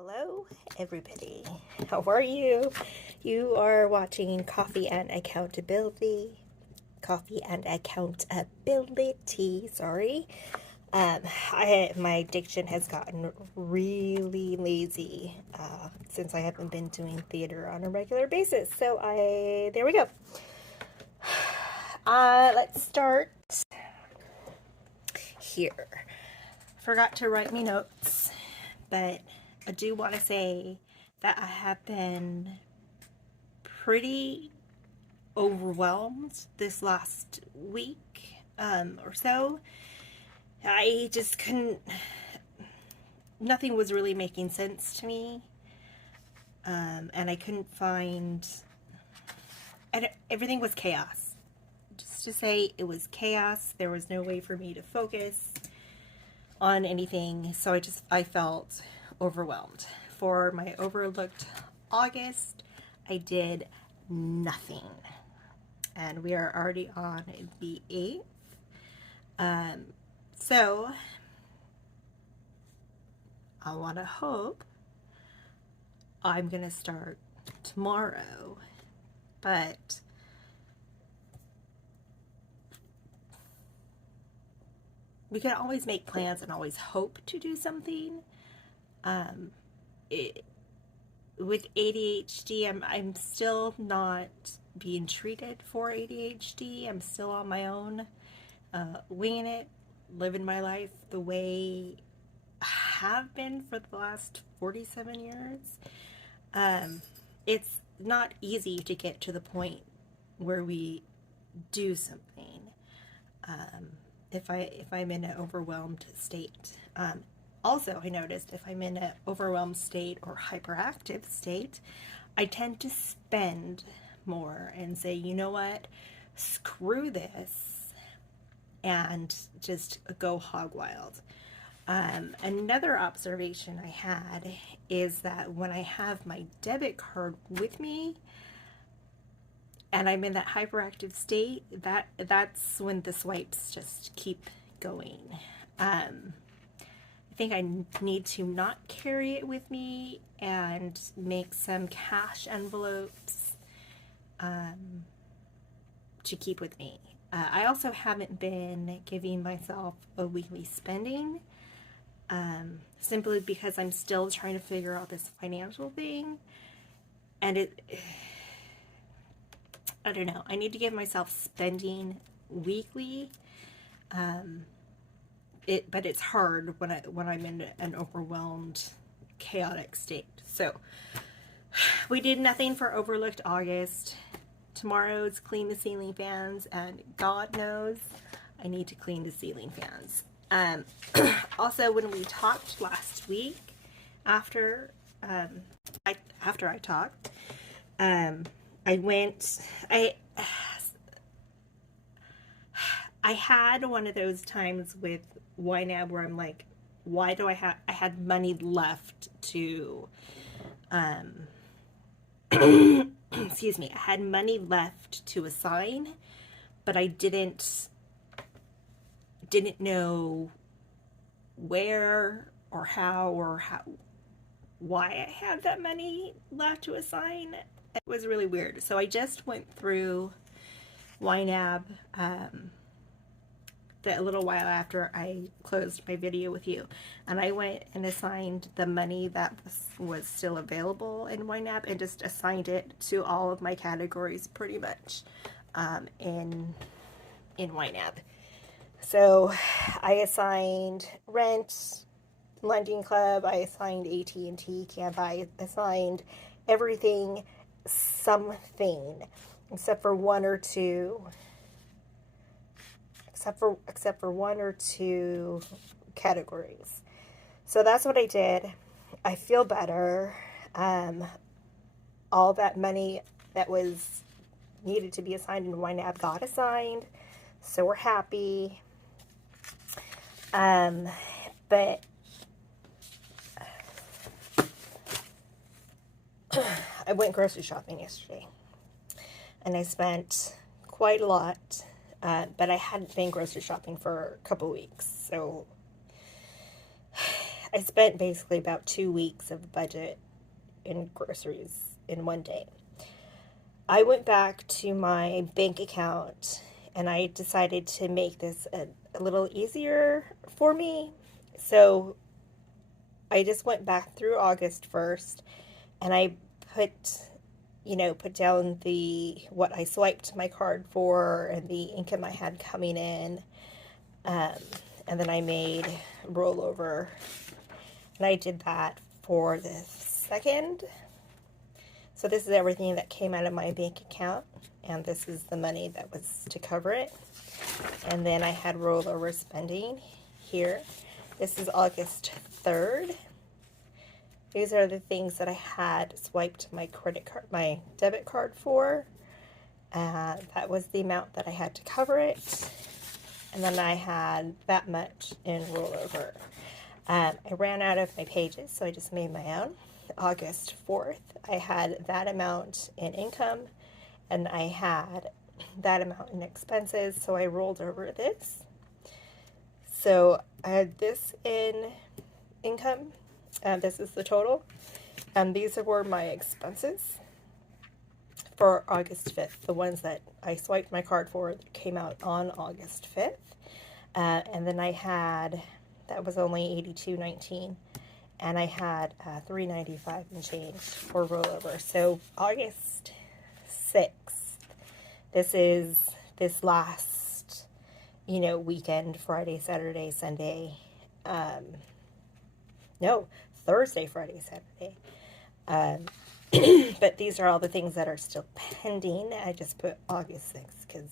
Hello, everybody. How are you? You are watching Coffee and Accountability. Coffee and Accountability. Sorry. My diction has gotten really lazy since I haven't been doing theater on a regular basis. So there we go. Let's start here. Forgot to write me notes, but I do want to say that I have been pretty overwhelmed this last week or so. I just couldn't, nothing was really making sense to me. And I couldn't find, everything was chaos. Just to say, it was chaos. There was no way for me to focus on anything. So I felt overwhelmed. For my overlooked August, I did nothing. And we are already on the 8th. So I want to hope I'm going to start tomorrow. But we can always make plans and always hope to do something. With ADHD, I'm still not being treated for ADHD. I'm still on my own, winging it, living my life the way I have been for the last 47 years. It's not easy to get to the point where we do something if I'm in an overwhelmed state. Also, I noticed if I'm in an overwhelmed state or hyperactive state, I tend to spend more and say, you know what, screw this, and just go hog wild. Another observation I had is that when I have my debit card with me and I'm in that hyperactive state, that's when the swipes just keep going. I think I need to not carry it with me and make some cash envelopes to keep with me. I also haven't been giving myself a weekly spending, simply because I'm still trying to figure out this financial thing. And I don't know, I need to give myself spending weekly. But it's hard when I'm in an overwhelmed, chaotic state. So we did nothing for overlooked August. Tomorrow's clean the ceiling fans, and God knows I need to clean the ceiling fans. Also, when we talked last week, after I talked, I had one of those times with YNAB where I'm like, why do I had money left to, excuse me, I had money left to assign, but I didn't know where or why I had that money left to assign. It was really weird. So I just went through YNAB, a little while after I closed my video with you, and I went and assigned the money that was still available in YNAB and just assigned it to all of my categories pretty much in YNAB. So I assigned rent, Lending Club, I assigned AT&T, Canva, I assigned everything something except for one or two categories. So that's what I did. I feel better. All that money that was needed to be assigned in YNAB got assigned, so we're happy. But I went grocery shopping yesterday, and I spent quite a lot. But I hadn't been grocery shopping for a couple weeks, so I spent basically about 2 weeks of budget in groceries in one day. I went back to my bank account and I decided to make this a little easier for me. So I just went back through August 1st and I put, put down the what I swiped my card for and the income I had coming in. Um, and then I made rollover. And I did that for the second. So this is everything that came out of my bank account. And this is the money that was to cover it. And then I had rollover spending here. This is August 3rd. These are the things that I had swiped my credit card, my debit card for. That was the amount that I had to cover it. And then I had that much in rollover. I ran out of my pages, so I just made my own. August 4th, I had that amount in income, and I had that amount in expenses, so I rolled over this. So I had this in income. This is the total. And these were my expenses for August 5th, the ones that I swiped my card for that came out on August 5th. And then I had, that was only $82.19, and I had $3.95 and change for rollover. So August 6th, this is this last, weekend, Friday, Saturday, Sunday, Thursday, Friday, Saturday. But these are all the things that are still pending. I just put August 6th because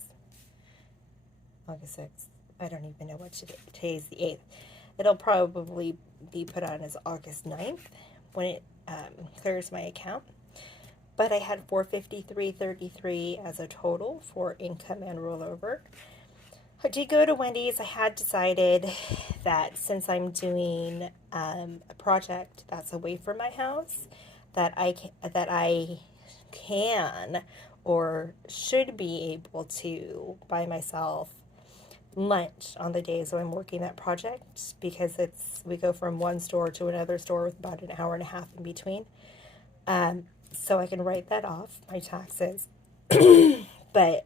August 6th, I don't even know what today's the 8th. It'll probably be put on as August 9th when it clears my account. But I had $453.33 as a total for income and rollover. I did go to Wendy's. I had decided that since I'm doing a project that's away from my house, that I can or should be able to buy myself lunch on the days when I'm working that project, because we go from one store to another store with about an hour and a half in between. So I can write that off my taxes. But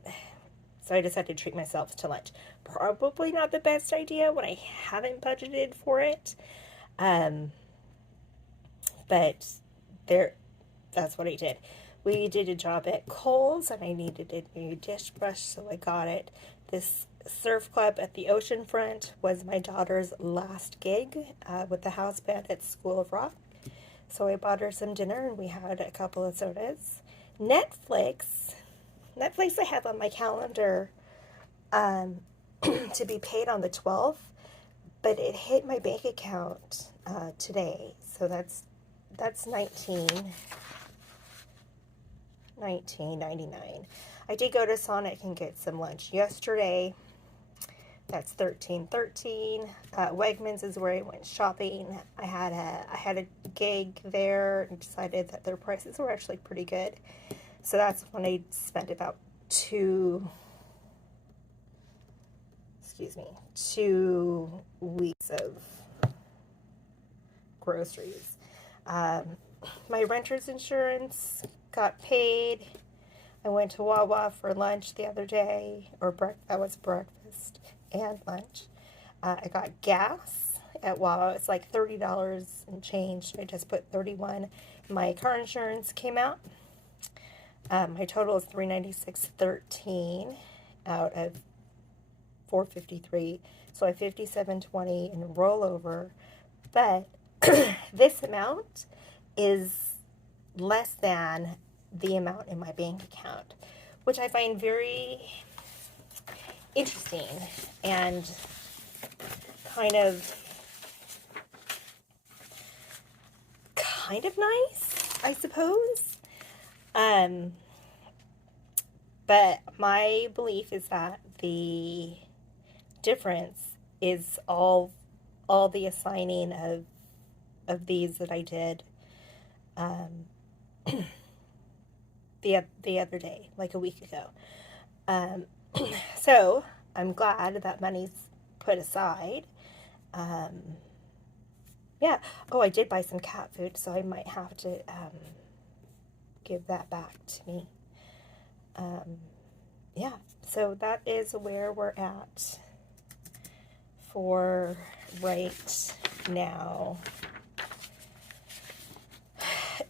so I decided to treat myself to lunch. Probably not the best idea when I haven't budgeted for it. But that's what I did. We did a job at Kohl's and I needed a new dish brush, so I got it. This surf club at the ocean front was my daughter's last gig with the house band at School of Rock. So I bought her some dinner and we had a couple of sodas. Netflix I have on my calendar to be paid on the 12th, but it hit my bank account today. So that's $19.99. I did go to Sonic and get some lunch yesterday. That's $13.13. Wegmans is where I went shopping. I had a gig there and decided that their prices were actually pretty good. So that's when I spent about 2 weeks of groceries. My renter's insurance got paid. I went to Wawa for lunch the other day, that was breakfast and lunch. I got gas at Wawa. It's like $30 and change. I just put 31. My car insurance came out. My total is $396.13 out of $453. So I have $57.20 in rollover. But this amount is less than the amount in my bank account, which I find very interesting and kind of nice, I suppose. But my belief is that the difference is all the assigning of these that I did the other day, like a week ago. So I'm glad that money's put aside. yeah. Oh, I did buy some cat food, so I might have to give that back to me. Yeah, so that is where we're at for right now.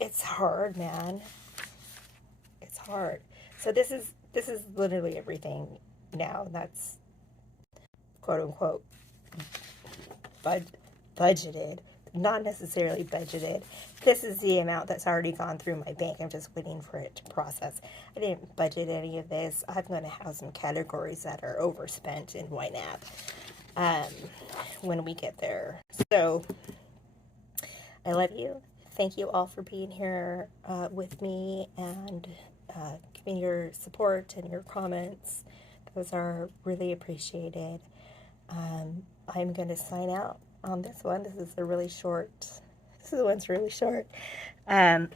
It's hard, man. It's hard. So this is literally everything now. That's quote unquote budgeted, not necessarily budgeted. This is the amount that's already gone through my bank. I'm just waiting for it to process. I didn't budget any of this. I'm going to have some categories that are overspent in YNAB when we get there. So I love you. Thank you all for being here with me and giving your support and your comments. Those are really appreciated. I'm going to sign out on this one. This is the one's really short. I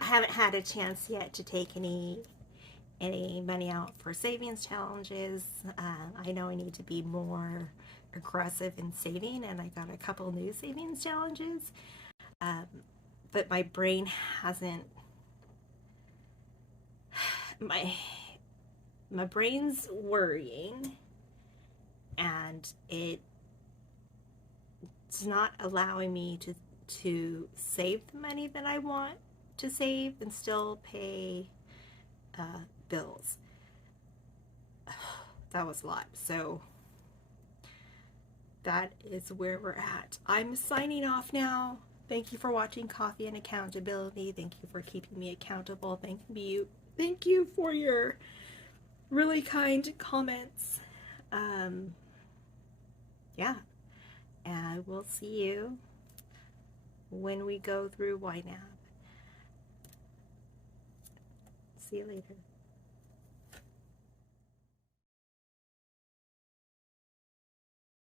haven't had a chance yet to take any money out for savings challenges. I know I need to be more aggressive in saving, and I got a couple new savings challenges. But my brain hasn't, my brain's worrying, and it's not allowing me to save the money that I want to save and still pay bills. That was a lot. So that is where we're at. I'm signing off now. Thank you for watching Coffee and Accountability. Thank you for keeping me accountable. Thank you for your really kind comments. Yeah, and we'll see you when we go through YNAB. See you later.